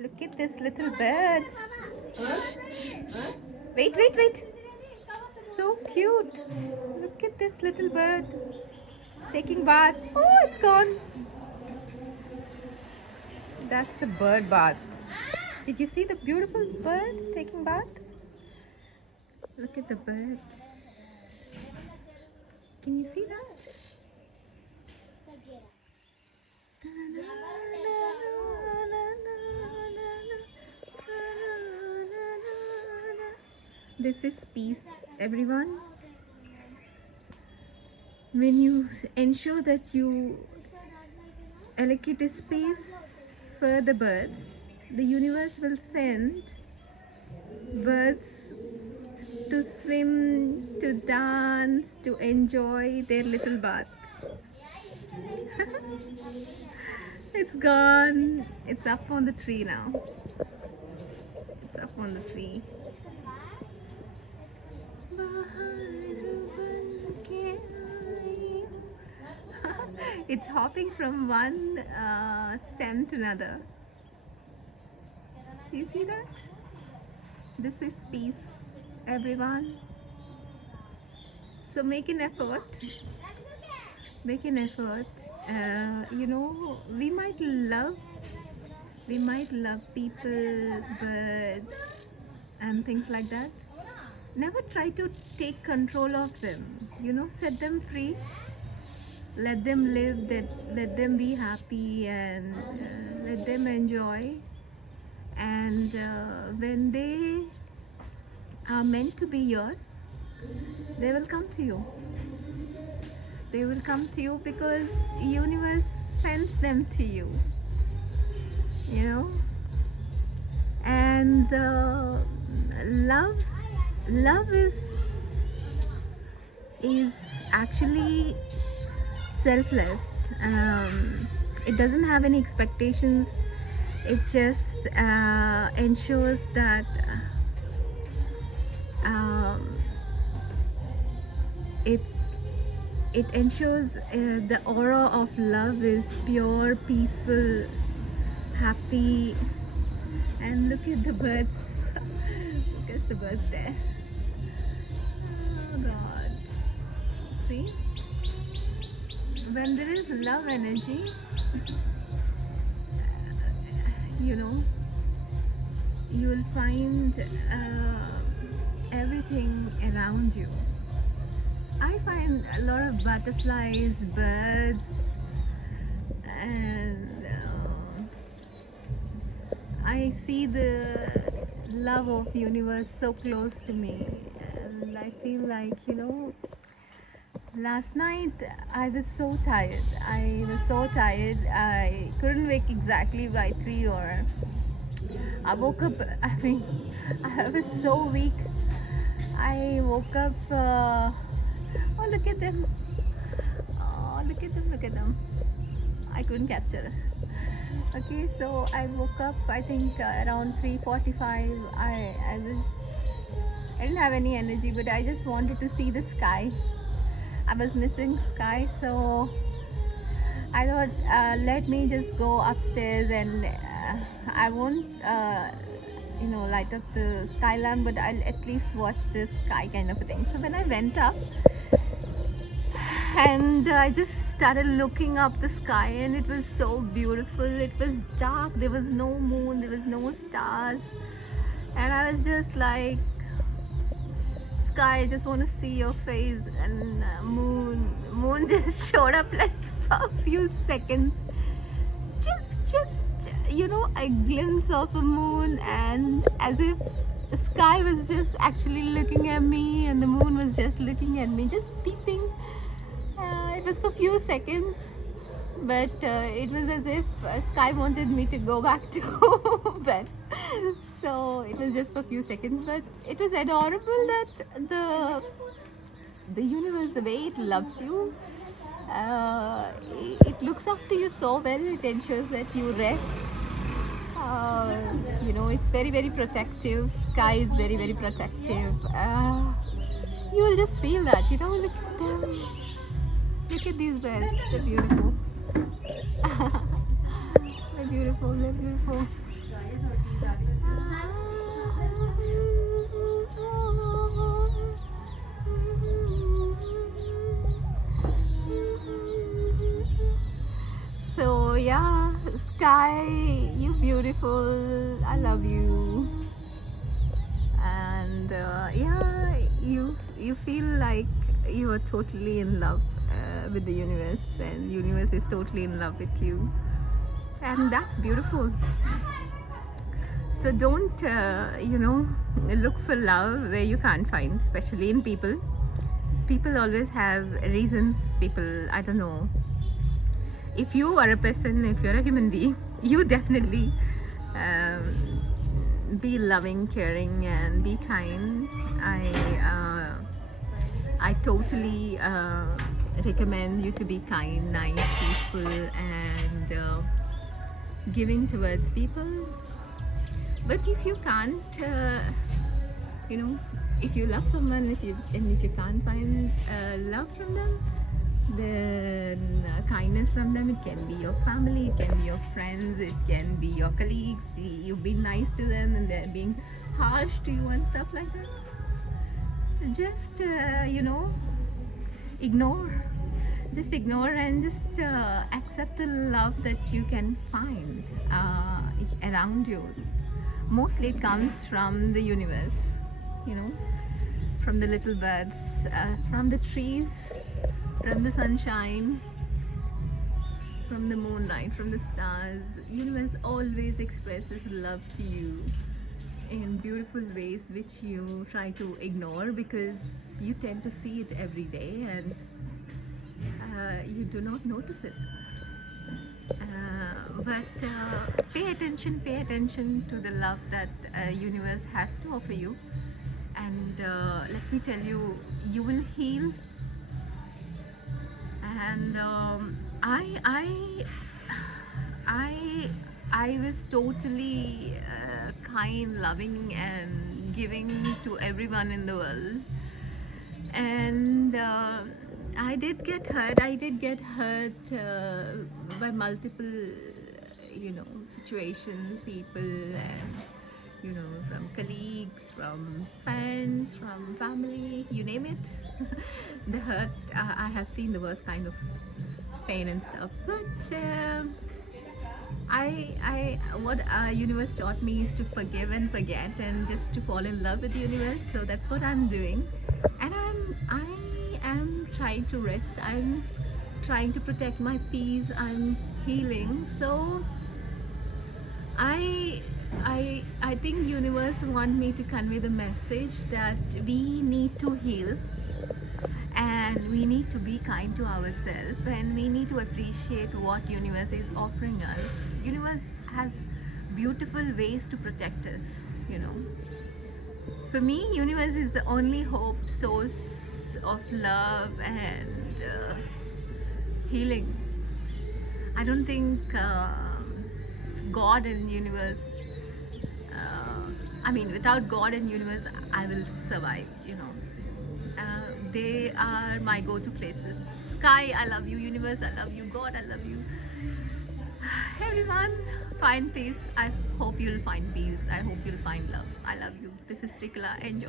Look at this little bird. Wait, wait, wait. So cute. Look at this little bird. Taking bath. Oh, it's gone. That's the bird bath. Did you see the beautiful bird taking bath? Look at the bird. Can you see that? This is peace, everyone. When you ensure that you allocate a space for the bird, the universe will send birds to swim, to dance, to enjoy their little bath. It's gone. It's up on the tree now. It's up on the tree. It's hopping from one stem to another. Do you see that? This is peace, everyone. So make an effort. Make an effort. You know, we might love people, birds, and things like that. Never try to take control of them. You know, set them free. Let them live. Let them be happy, and let them enjoy. And when they are meant to be yours, they will come to you. They will come to you because universe sends them to you. You know, and love is actually selfless. It doesn't have any expectations. It just ensures that it ensures the aura of love is pure, peaceful, happy. And look at the birds. Look at the birds there. Oh God. See? When there is love energy, you know, you will find everything around you. I find a lot of butterflies, birds, and I see the love of universe so close to me, and I feel like, you know, last night I was so tired. I couldn't wake exactly by 3 or I woke up, I mean, I was so weak. I woke up, oh look at them. Oh, look at them. I couldn't capture it. Okay, so I woke up, I think around 3:45. I didn't have any energy, but I just wanted to see the sky. I was missing sky, so I thought let me just go upstairs, and I won't you know, light up the sky lamp, but I'll at least watch the sky kind of a thing. So when I went up and I just started looking up the sky, and it was so beautiful. It was dark, there was no moon, there was no stars, and I was just like, sky, I just want to see your face. And moon just showed up like for a few seconds, just you know, a glimpse of a moon, and as if the sky was just actually looking at me and the moon was just looking at me, just peeping. It was for a few seconds, but it was as if sky wanted me to go back to bed. So it was just for a few seconds, but it was adorable that the universe, the way it loves you, it looks after you so well. It ensures that you rest. You know, it's very, very protective. Sky is very, very protective. You will just feel that, you know. Look at them. Look at these birds. They're beautiful. They're beautiful. sky, you beautiful. I love you. And yeah, you feel like you are totally in love with the universe, and universe is totally in love with you, and that's beautiful. So don't look for love where you can't find, especially in people. People always have reasons. People, I don't know, if you are a person, if you're a human being, you definitely be loving, caring, and be kind. I totally recommend you to be kind, nice, peaceful, and giving towards people. But if you can't, if you love someone, if you can't find love from them, then kindness from them, it can be your family, it can be your friends, it can be your colleagues. You've been nice to them and they're being harsh to you and stuff like that. Just ignore. Just ignore and just accept the love that you can find around you. Mostly it comes from the universe, from the little birds, from the trees, from the sunshine, from the moonlight, from the stars. Universe always expresses love to you in beautiful ways which you try to ignore because you tend to see it every day and you do not notice it. But pay attention to the love that universe has to offer you, and let me tell you, you will heal. And I was totally kind, loving, and giving to everyone in the world. And I did get hurt. By multiple, situations, people, and from colleagues, from friends, from family, you name it. The hurt, I have seen the worst kind of pain and stuff. But what universe taught me is to forgive and forget, and just to fall in love with the universe. So that's what I'm doing, and I am trying to rest. I'm trying to protect my peace. I'm healing. So I think universe want me to convey the message that we need to heal, and we need to be kind to ourselves, and we need to appreciate what universe is offering us. Universe has beautiful ways to protect us. For me, universe is the only hope, source of love and healing. I don't think God and universe, without God and universe, I will survive. They are my go-to places. Sky, I love you. Universe, I love you. God, I love you. Everyone, find peace. I hope you'll find peace. I hope you'll find love. I love you. This is Trikala. Enjoy.